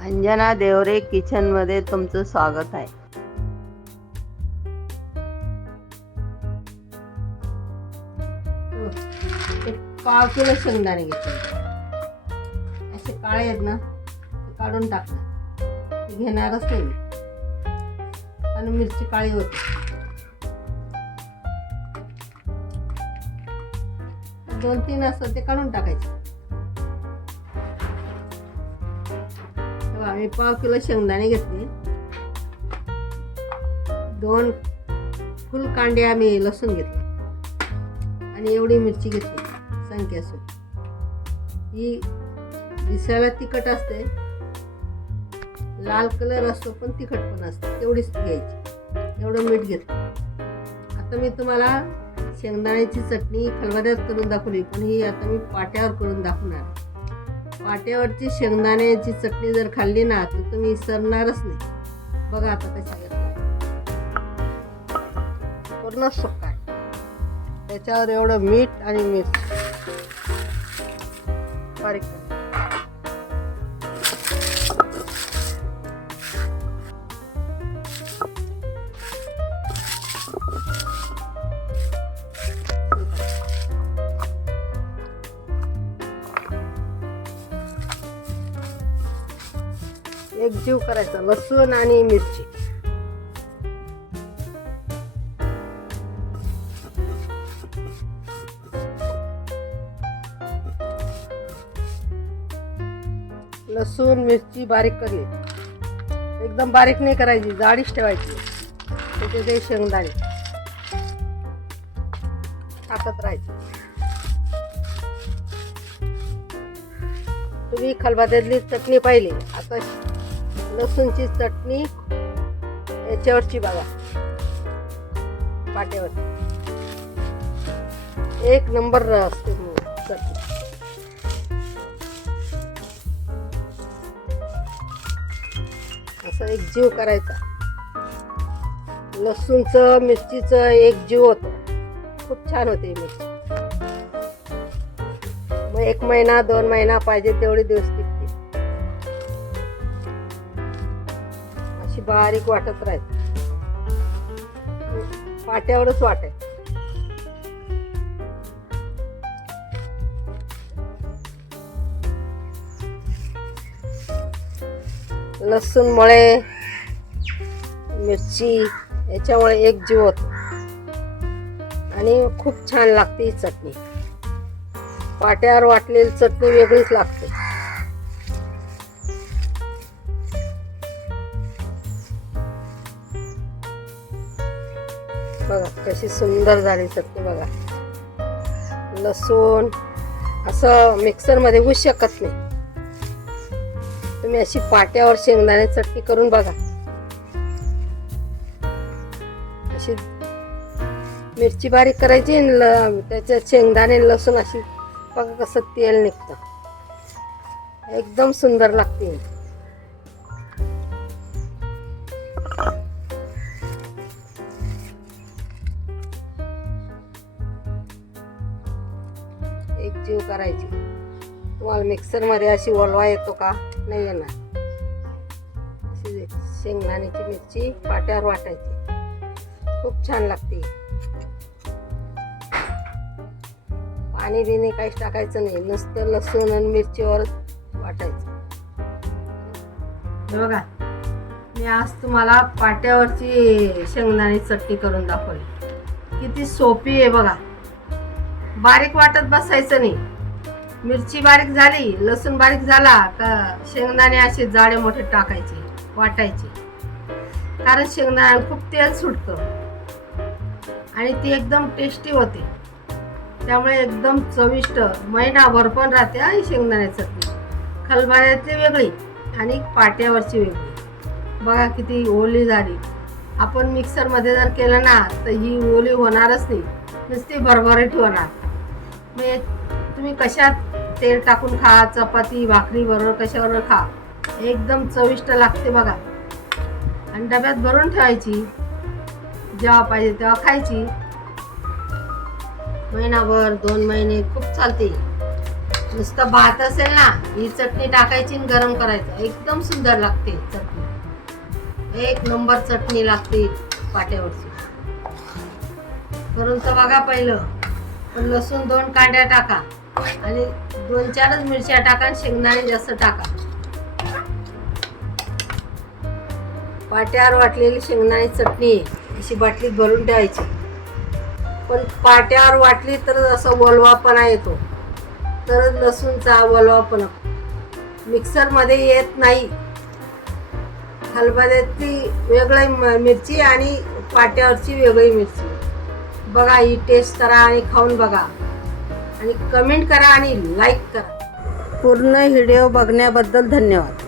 अंजना देवरे किचनमध्ये तुमचं स्वागत आहे. एक पाव किलो शेंगदाणे घेतले. असे काळे आहेत ना ते काढून टाकणार ते घेणारच नाही मी. आणि मिरची काळी होती. दोन तीन असतात ते काढून टाकायचे. आणि पाव किलो शेंगदाणे घेतले. दोन फुल कांडे आम्ही लसूण घेतले. आणि एवढी मिरची घेतली संख्या असून ही दिसायला तिखट असते. लाल कलर असतो पण तिखट पण असते. तेवढीच घ्यायची. एवढं मीठ घेतलं. आता मी तुम्हाला शेंगदाण्याची चटणी खलबऱ्यात करून दाखवली पण ही आता मी पाट्यावर करून दाखवणार वाटेवरची शेंगदाण्याची चटणी जर खाल्ली ना तर तुम्ही विसरणारच नाही. बघा आता कशी करतात. पूर्ण सुक्का आहे त्याच्यावर एवढं मीठ आणि मीठ बारीक एक जीव करायचा लसूण आणि मिरची. लसूण मिरची बारीक करणे एकदम बारीक नाही करायची जाडीच ठेवायची. त्याचे ते शेंगदाणे. टाकत राहायचे. तुम्ही खलबत्यातली चटणी पाहिली. आता लसूणची चटणी याच्यावरची बघा. पाट्यावर. एक नंबर असते चटणी असं एक जीव करायचा. लसूणचं मिरचीचं एक जीव होतं. खूप छान होते मिरची. मग एक महिना दोन महिना पाहिजे तेवढे दिवस अशी बारीक वाटत राहते पाट्यावरच वाटाय लसूणमुळे मिरची याच्यामुळे एक जीव होतो आणि खूप छान लागते ही चटणी. पाट्यावर वाटलेली चटणी वेगळीच लागते. बघा कशी सुंदर झाली चटणी बघा. लसूण असं मिक्सरमध्ये होऊ शकत नाही. तुम्ही अशी पाट्यावर शेंगदाणे चटणी करून बघा. अशी मिरची बारीक करायची ल- त्याच्यात शेंगदाणे लसूण अशी बघा कसं तेल निघतं. एकदम सुंदर लागते. एक जीव करायची. तुम्हाला मिक्सरमध्ये अशी ओलवा येतो का? नाही येणार. अशी शेंगदाण्याची मिरची पाट्यावर वाटायची. खूप छान लागते. पाणी बिणी काहीच टाकायचं नाही. नुसतं लसूण आणि मिरचीवर वाटायचं. हे बघा मी आज तुम्हाला पाट्यावरची शेंगदाणी चटणी करून दाखवली. किती सोपी आहे बघा. बारीक वाटत बसायचं नाही. मिरची बारीक झाली लसूण बारीक झाला का शेंगदाणे असे जाडे मोठे टाकायचे वाटायचे. कारण शेंगदाणे खूप तेल सुटतं. आणि ती एकदम टेस्टी होते. त्यामुळे एकदम चविष्ट महिनाभर पण राहते हा ही शेंगदाणे चटणी. खलबाऱ्यातली वेगळी आणि पाट्यावरची वेगळी. बघा किती ओली झाली. आपण मिक्सरमध्ये जर केलं ना तर ही ओली होणारच नाही. नुसती भरभरीट होणार. हे तुम्ही कशात तेल टाकून खा चपाती भाकरी बरोबर कशाबरोबर खा. एकदम चविष्ट लागते बघा. आणि डब्यात भरून ठेवायची. जेव्हा पाहिजे तेव्हा खायची. महिनाभर दोन महिने खूप चालते. नुसतं भात असेल ना ही चटणी टाकायची आणि गरम करायचं. एकदम सुंदर लागते चटणी. एक नंबर चटणी लागते पाट्यावरची. करून तर बघा पहिलं. लसूण दोन कांड्या टाका. आणि दोन चारच मिरच्या टाका आणि शेंगदाणे जास्त टाका. पाट्यावर वाटलेली शेंगदाणे चटणी अशी बाटलीत भरून ठेवायची. पण पाट्यावर वाटली तर असं वलवापणा येतो तरच लसूणचा वलवापणा मिक्सरमध्ये येत नाही. खलबत्यातली वेगळी मिरची आणि पाट्यावरची वेगळी मिरची. बघा ही टेस्ट करा आणि खाऊन बघा. आणि कमेंट करा आणि लाईक करा. पूर्ण व्हिडिओ बघण्याबद्दल धन्यवाद.